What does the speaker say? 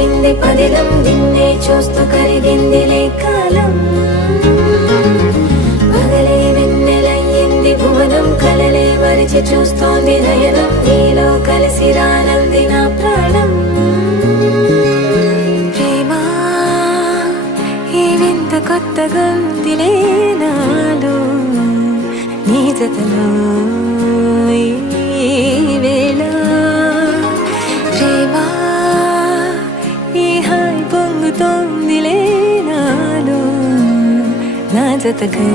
తెలిసింది పదిలం నిన్నే చూస్తూ కరిగిందిలే కాలం పగలే వెన్నెలయ్యింది భువనం కలలే మరిచి చూస్తోంది నయనం నీలో కలిసి రానంది నా ప్రాణం ప్రేమ ఈ వింత కొత్తగా ఉందిలే నాలో నీ జతలో ఈ వేళ ప్రేమ ఈ హాయి పొంగుతోందిలే నాలో నా జతకై